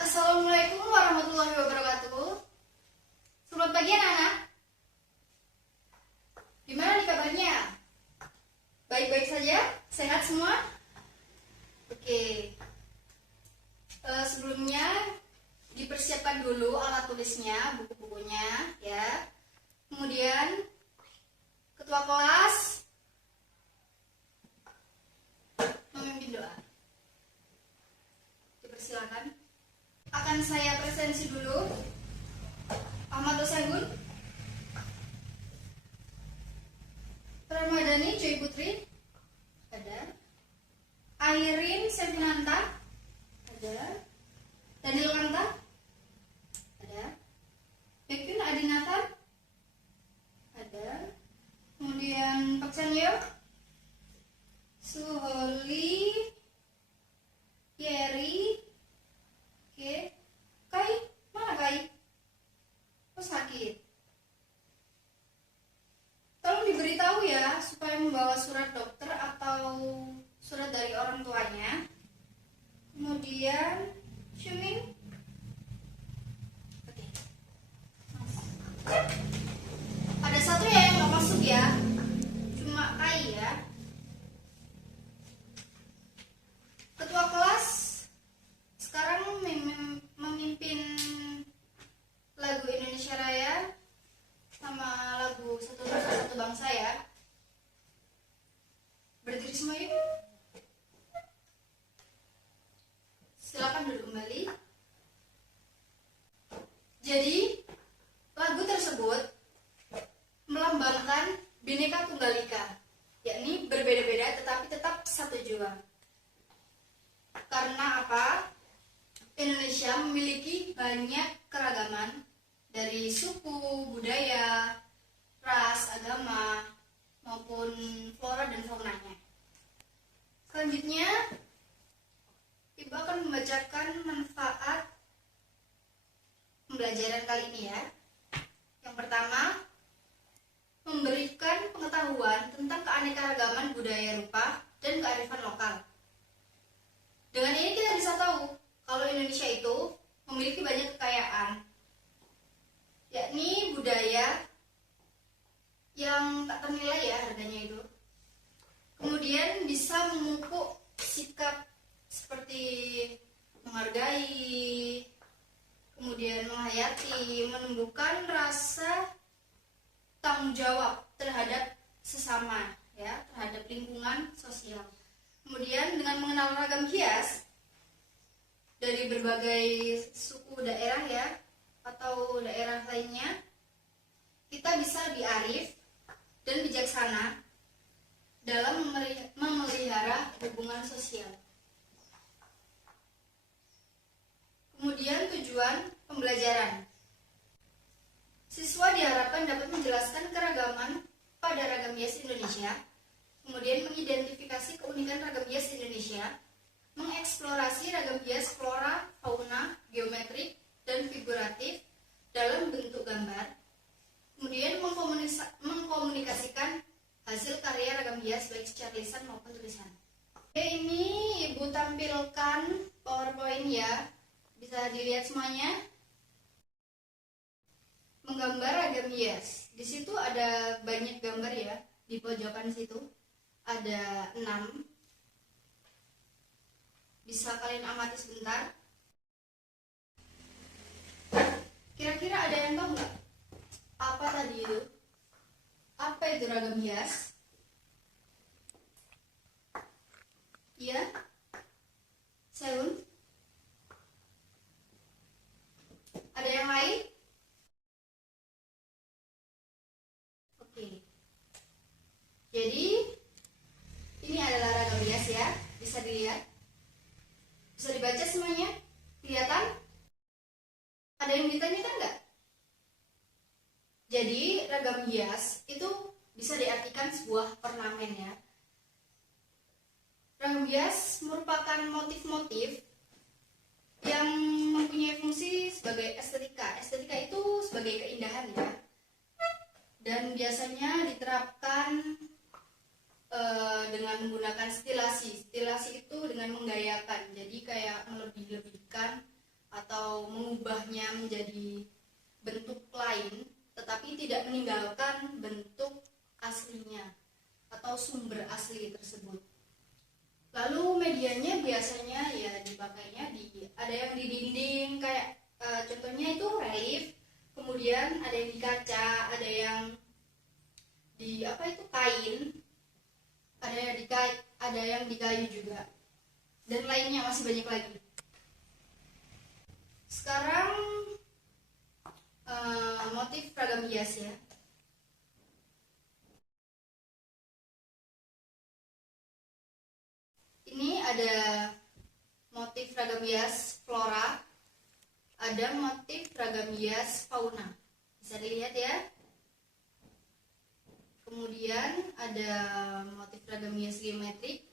Assalamualaikum warahmatullahi wabarakatuh. Selamat pagi anak-anak. Gimana nih kabarnya? Baik-baik saja? Sehat semua? Oke. Sebelumnya dipersiapkan dulu alat tulisnya, buku-bukunya ya. Kemudian ketua kelas memimpin doa. Dipersilakan. Akan saya presensi dulu. Ahmad Dosengun, Ramadhani Joy Putri, ada. Airin Septinanta, ada. Daniel Kanta, ada. Bekun Adinata, ada. Kemudian Pak Chanyo, Suholi, Yeri. Oke, Kai, mana Kai? Oh sakit. Tolong diberitahu ya supaya membawa surat dokter atau surat dari orang tuanya. Kemudian Syumin. Oke. Ada satu ya yang nggak masuk ya. Cuma Kai ya. Ketua kelas sekarang memimpin lagu Indonesia Raya sama lagu Satu Nusa Satu Bangsa ya. Berdiri semua yuk. Silakan duduk kembali. Jadi lagu tersebut melambangkan Bhinneka Tunggal Ika, yakni berbeda-beda tetapi tetap satu jua. Karena apa? Indonesia memiliki banyak keragaman dari suku, budaya, ras, agama, maupun flora dan faunanya. Selanjutnya, Ibu akan membacakan manfaat pembelajaran kali ini ya. Yang pertama, memberikan pengetahuan tentang keanekaragaman budaya rupa dan kearifan lokal. Dengan ini kita bisa tahu kalau Indonesia itu memiliki banyak kekayaan, yakni budaya yang tak ternilai ya harganya itu. Kemudian bisa memupuk sikap seperti menghargai, kemudian menghayati, menumbuhkan rasa tanggung jawab terhadap sesama ya, terhadap lingkungan sosial. Kemudian dengan mengenal ragam hias dari berbagai suku daerah ya atau daerah lainnya, kita bisa lebih arif dan bijaksana dalam memelihara hubungan sosial. Kemudian tujuan pembelajaran. Siswa diharapkan dapat menjelaskan keragaman pada ragam hias Indonesia, kemudian mengidentifikasi keunikan ragam hias Indonesia, mengeksplorasi ragam hias flora, fauna, geometrik, dan figuratif dalam bentuk gambar, kemudian mengkomunikasikan hasil karya ragam hias baik secara lisan maupun tulisan. Oke, ini Ibu tampilkan PowerPoint ya, bisa dilihat semuanya. Menggambar ragam hias. Di situ ada banyak gambar ya, di pojokan situ ada 6. Bisa kalian amati sebentar. Kira-kira ada yang tahu nggak? Apa tadi itu? Apa itu ragam hias? Iya? Seun? Ada yang lain? Oke. Jadi, ini adalah ragam hias ya. Bisa dilihat. Bisa dibaca semuanya? Kelihatan? Ada yang ditanyakan nggak? Jadi ragam hias itu bisa diartikan sebuah ornamen ya. Ragam hias merupakan motif-motif yang mempunyai fungsi sebagai estetika. Estetika itu sebagai keindahan ya. Dan biasanya diterapkan dengan menggunakan stilasi. Stilasi itu dengan menggayakan, jadi kayak melebih-lebihkan atau atau mengubahnya menjadi bentuk lain, tetapi tidak meninggalkan bentuk aslinya atau sumber asli tersebut. Lalu medianya biasanya ya dipakainya ada yang di dinding kayak contohnya itu relief, kemudian ada yang di kaca, ada yang di kain, ada yang di kayu juga, dan lainnya masih banyak lagi. Sekarang motif ragam hias ya. Ini ada motif ragam hias flora, ada motif ragam hias fauna. Bisa dilihat ya. Kemudian ada motif ragam hias geometrik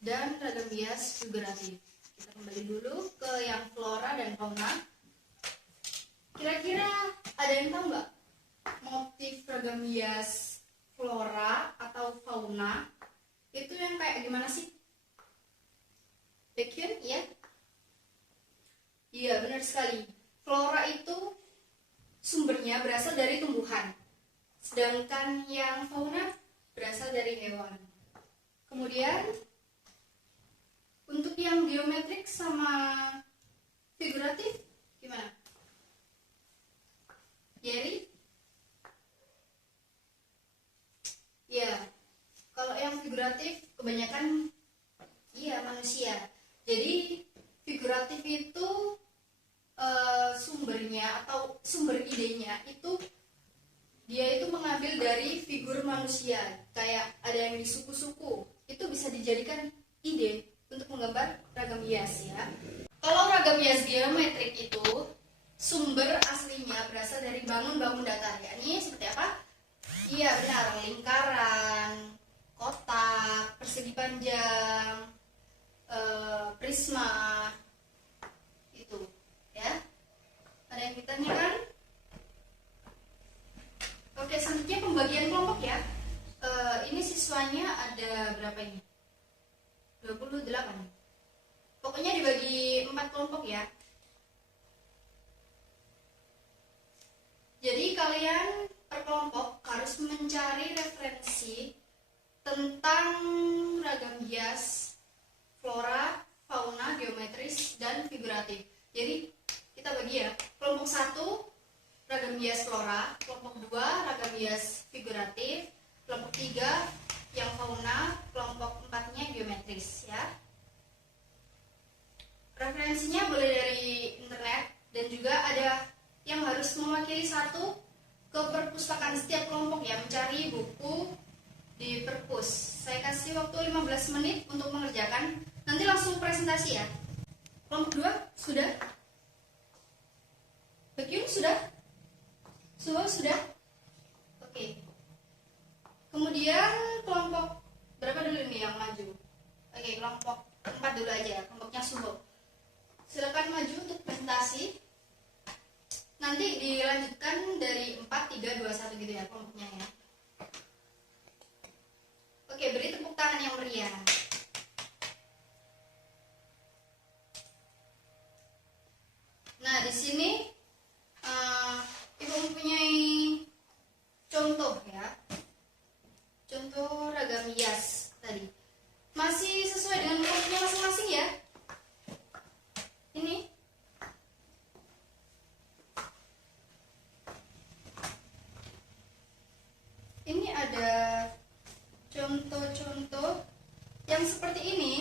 dan ragam hias figuratif. Kita kembali dulu ke yang flora dan fauna. Kira-kira ada yang tahu nggak motif ragam hias flora atau fauna itu yang kayak gimana sih? Vacuum, ya? Iya, benar sekali. Flora itu sumbernya berasal dari tumbuhan, sedangkan yang fauna berasal dari hewan. Kemudian untuk yang geometrik sama figuratif gimana? Jerry? Ya, kalau yang figuratif kebanyakan manusia. Jadi figuratif itu sumbernya atau sumber idenya itu dia itu mengambil dari figur manusia, kayak ada yang di suku-suku, itu bisa dijadikan ide untuk menggambar ragam hias ya. Kalau ragam hias geometrik itu sumber aslinya berasal dari bangun-bangun datar, yakni seperti apa? Iya benar, lingkaran, kotak, persegi panjang, prisma, itu ya. Ada yang ditanyakan? Oke, selanjutnya pembagian kelompok ya. Ini siswanya ada berapa ini? 28. Pokoknya dibagi 4 kelompok ya. Jadi kalian per kelompok harus mencari referensi tentang ragam hias flora, fauna, geometris, dan figuratif. Jadi kita bagi ya. Kelompok 1 ragam hias flora, kelompok 2 ragam hias figuratif, kelompok 3 yang fauna, kelompok 4-nya geometris ya. Referensinya boleh dari internet, dan juga ada yang harus mewakili satu ke perpustakaan setiap kelompok ya, mencari buku di perpus. Saya kasih waktu 15 menit untuk mengerjakan. Nanti langsung presentasi ya. Kelompok 2 sudah? Vacuum sudah? Suhu sudah? Oke. Kemudian kelompok berapa dulu nih yang maju? Oke, kelompok 4 dulu aja, kelompoknya Suho. Silakan maju untuk presentasi. Nanti dilanjutkan dari 4, 3, 2, 1 gitu ya kelompoknya ya. Oke, beri tepuk tangan yang meriah. Nah, di sini Ibu mempunyai contoh ya. Contoh ragam hias tadi. Masih sesuai dengan kelompoknya masing-masing ya. Ini ada contoh-contoh yang seperti ini.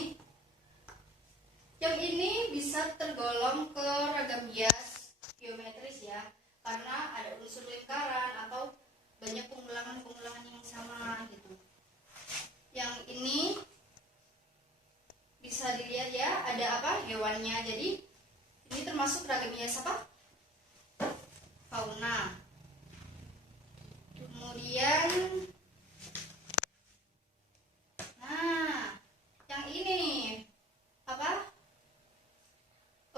Yang ini bisa tergolong ke ragam hias geometris ya, karena ada unsur lingkaran atau banyak pengulangan-pengulangan yang sama gitu. Yang ini bisa dilihat ya, ada apa? Hewannya. Jadi ini termasuk ragam hias apa? Fauna. Kemudian yang ini nih apa?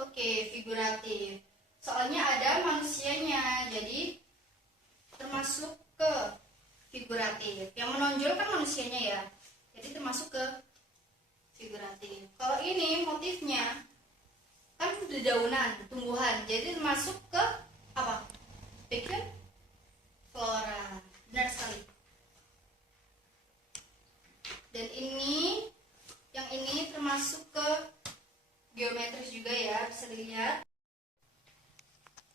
Oke, figuratif. Soalnya ada manusianya, jadi termasuk ke figuratif. Yang menonjol kan manusianya ya, jadi termasuk ke figuratif. Kalau ini motifnya kan dedaunan, tumbuhan. Jadi masuk ke apa? Bikin flora. Benar sekali. Dan yang ini termasuk ke geometris juga ya, bisa dilihat.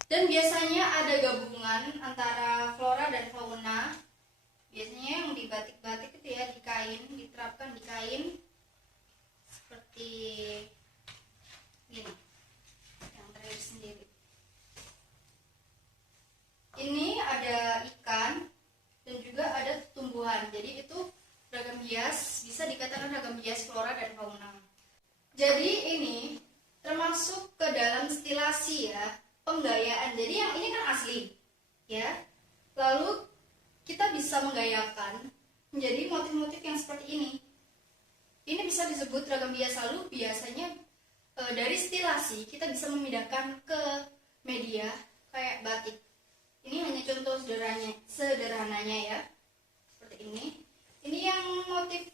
Dan biasanya ada gabungan antara flora dan fauna. Biasanya yang di batik-batik itu ya, di kain, diterapkan di kain seperti gini, yang terakhir sendiri. Ini ada ikan dan juga ada tumbuhan. Jadi itu ragam hias, bisa dikatakan ragam hias flora dan fauna. Jadi ini termasuk ke dalam stilasi ya, penggayaan. Jadi yang ini kan asli ya. Lalu kita bisa menggayakan menjadi motif-motif yang seperti ini. Ini bisa disebut ragam hias. Lalu biasanya dari stilasi kita bisa memindahkan ke media kayak batik. Ini hanya contoh sederhananya ya, seperti ini. Ini yang motif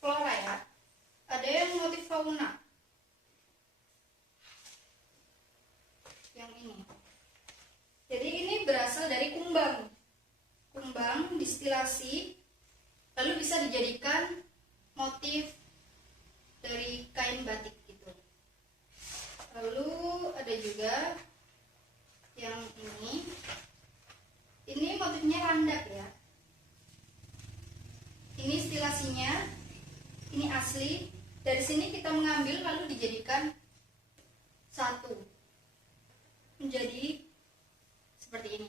flora ya, ada yang motif fauna, yang ini. Jadi ini berasal dari kumbang distilasi, lalu bisa dijadikan motif dari kain batik gitu. Lalu ada juga yang ini motifnya landak ya. Ini stilasinya, ini asli. Dari sini kita mengambil lalu dijadikan satu menjadi seperti ini.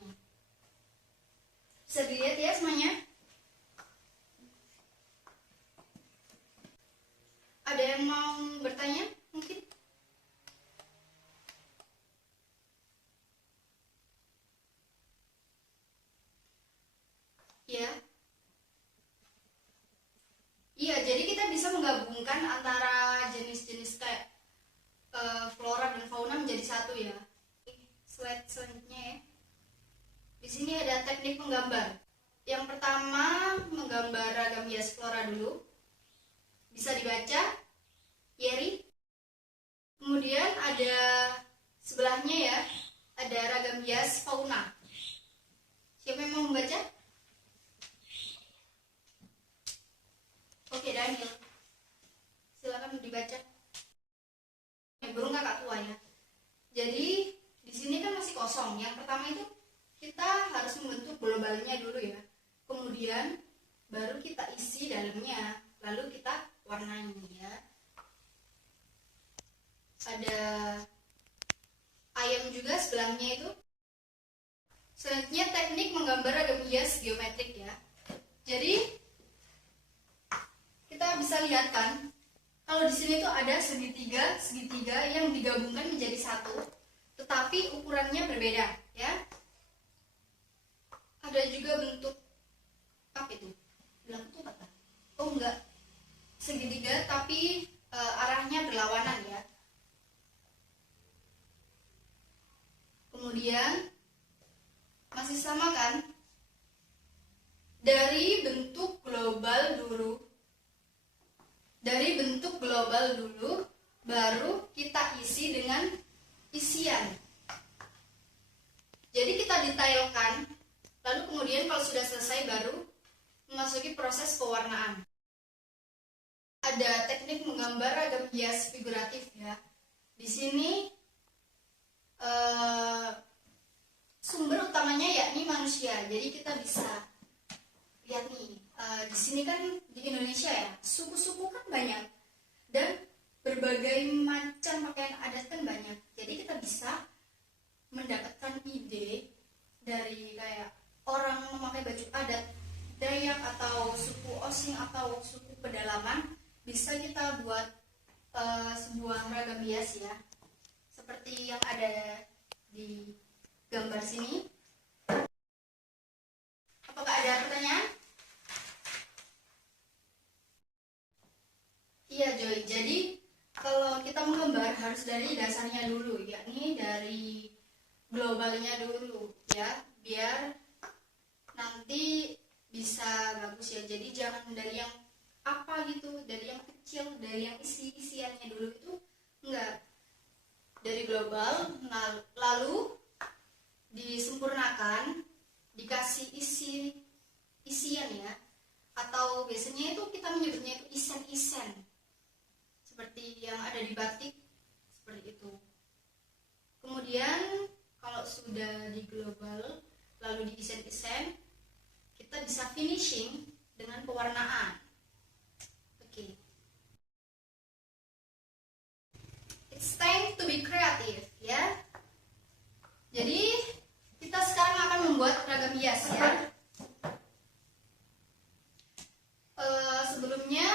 Bisa dilihat ya semuanya. Ada yang mau bertanya mungkin? Ya. Iya, jadi kita bisa menggabungkan antara jenis-jenis kayak flora dan fauna menjadi satu ya. Slide selanjutnya ya. Di sini ada teknik menggambar. Yang pertama, menggambar ragam hias flora dulu. Bisa dibaca, Yeri. Kemudian ada sebelahnya ya, ada ragam hias fauna. Siapa yang mau membaca? Oke, Daniel. Silakan dibaca. Burung kakak tua ya. Jadi di sini kan masih kosong. Yang pertama itu kita harus membentuk globalnya dulu ya. Kemudian baru kita isi dalamnya. Lalu kita warnai ya. Ada ayam juga sebelahnya itu. Selanjutnya teknik menggambar ragam hias geometrik ya. Jadi kita bisa lihat kan, kalau di sini tuh ada segitiga yang digabungkan menjadi satu, tetapi ukurannya berbeda, ya. Ada juga bentuk apa itu? Bilang itu apa? Oh enggak, segitiga tapi arahnya berlawanan ya. Kemudian masih sama kan? Dari bentuk global dulu, baru kita isi dengan isian. Jadi kita detailkan, lalu kemudian kalau sudah selesai baru memasuki proses pewarnaan. Ada teknik menggambar ragam hias figuratif ya. Di sini sumber utamanya yakni manusia. Jadi kita bisa lihat nih, di sini kan di Indonesia ya, suku-suku kan banyak dan berbagai macam pakaian adat kan banyak. Jadi kita bisa mendapatkan ide dari kayak orang memakai baju adat Dayak atau suku Osing atau suku pedalaman, bisa kita buat sebuah ragam hias ya, seperti yang ada di gambar sini. Apakah ada pertanyaan? Iya Joy, jadi kalau kita menggambar harus dari dasarnya dulu, yakni dari globalnya dulu ya, biar nanti bisa bagus ya. Jadi jangan dari yang apa gitu, dari yang kecil, dari yang isiannya dulu itu enggak. misalkan dikasih isian ya, atau biasanya itu kita menyebutnya itu isen-isen seperti yang ada di batik seperti itu. Kemudian kalau sudah di global lalu di isen-isen, kita bisa finishing dengan pewarnaan. Oke. It's time to be creative ya. Jadi kita sekarang akan membuat ragam hias ya. Sebelumnya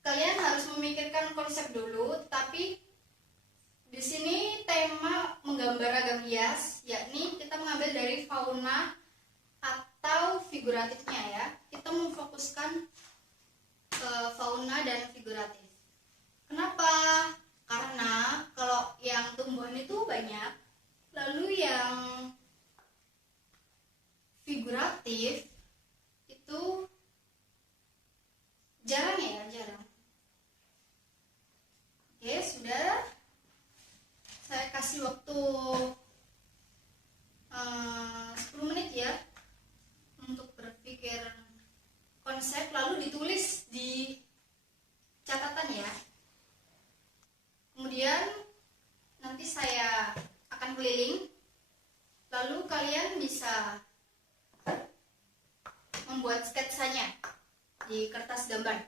kalian harus memikirkan konsep dulu, tapi di sini tema menggambar ragam hias, yakni kita mengambil dari fauna atau figuratifnya ya. Kita memfokuskan fauna dan figuratif. Kenapa? Karena kalau yang tumbuhan itu banyak, lalu yang figuratif itu jarang ya, jarang. Oke, sudah. Saya kasih waktu 10 menit ya untuk berpikir konsep, lalu ditulis di catatan ya. Kemudian nanti saya akan keliling, lalu kalian bisa membuat sketsanya di kertas gambar,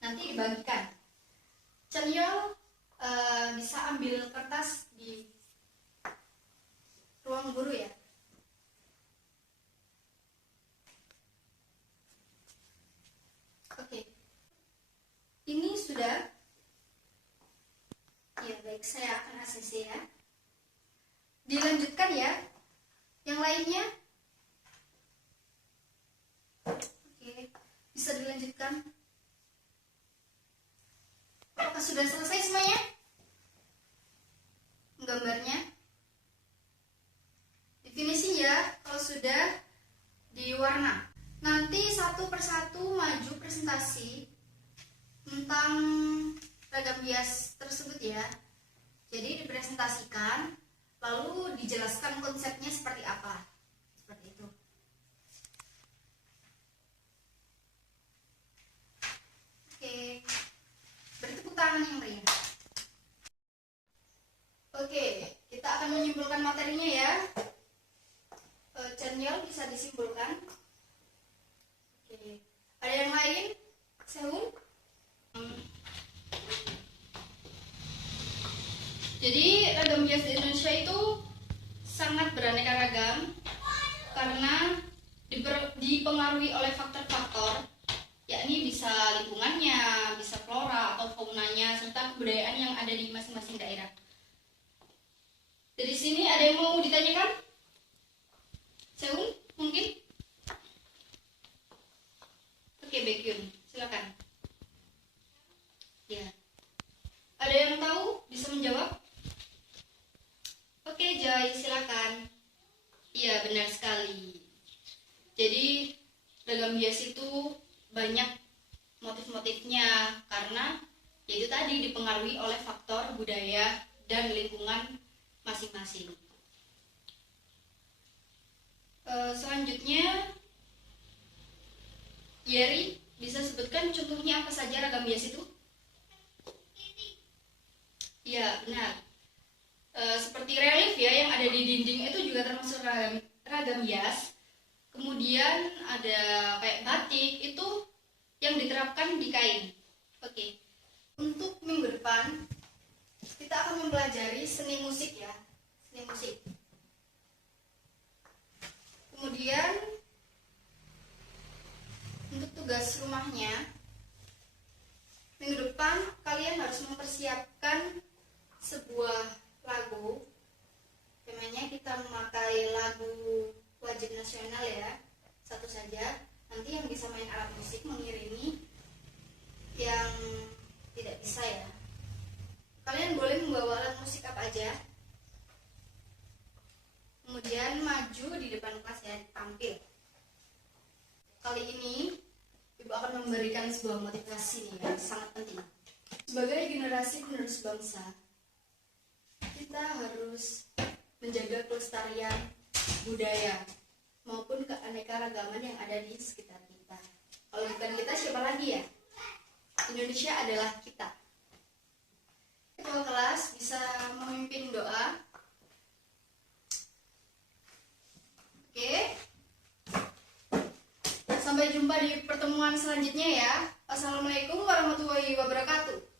nanti dibagikan. Cenyol bisa ambil kertas di ruang guru ya. Oke, ini sudah ya. Baik, saya akan ACC ya. Dilanjutkan ya yang lainnya. Oke, bisa dilanjutkan. Apakah sudah selesai semuanya gambarnya? Di finishing ya. Kalau sudah diwarna, nanti satu persatu maju presentasi tentang ragam hias tersebut ya. Jadi dipresentasikan, lalu dijelaskan konsepnya seperti apa, seperti itu. Oke, bertepuk tangan yang meriah. Oke, kita akan menyimpulkan materinya ya. Cenyol bisa disimpulkan. Oke, ada yang lain? Sehun? Jadi ragam hias di Indonesia itu sangat beraneka ragam karena dipengaruhi oleh faktor-faktor, yakni bisa lingkungannya, bisa flora atau faunanya, serta kebudayaan yang ada di masing-masing daerah. Dari sini ada yang mau ditanyakan? Sehun, mungkin? Oke, Baekhyun, silakan. Ya. Ada yang tahu? Bisa menjawab? Oke, Joy, silakan. Iya, benar sekali. Jadi, ragam hias itu banyak motif-motifnya karena yaitu tadi dipengaruhi oleh faktor budaya dan lingkungan masing-masing. Selanjutnya, Yeri, bisa sebutkan contohnya apa saja ragam hias itu? Ya, benar. Seperti relief ya yang ada di dinding itu juga termasuk ragam hias. Kemudian ada kayak batik itu yang diterapkan di kain. Oke. Untuk minggu depan kita akan mempelajari seni musik ya, seni musik. Kemudian untuk tugas rumahnya minggu depan kalian harus mempersiapkan sebuah lagu. Temanya kita memakai lagu wajib nasional ya, satu saja. Nanti yang bisa main alat musik mengiringi, yang tidak bisa ya. Kalian boleh membawa alat musik apa aja. Kemudian maju di depan kelas ya, tampil. Kali ini Ibu akan memberikan sebuah motivasi nih yang sangat penting. Sebagai generasi penerus bangsa, kita harus menjaga kelestarian budaya, maupun keanekaragaman yang ada di sekitar kita. Kalau bukan kita, siapa lagi ya? Indonesia adalah kita. Ketua kelas bisa memimpin doa. Oke. Sampai jumpa di pertemuan selanjutnya ya. Assalamualaikum warahmatullahi wabarakatuh.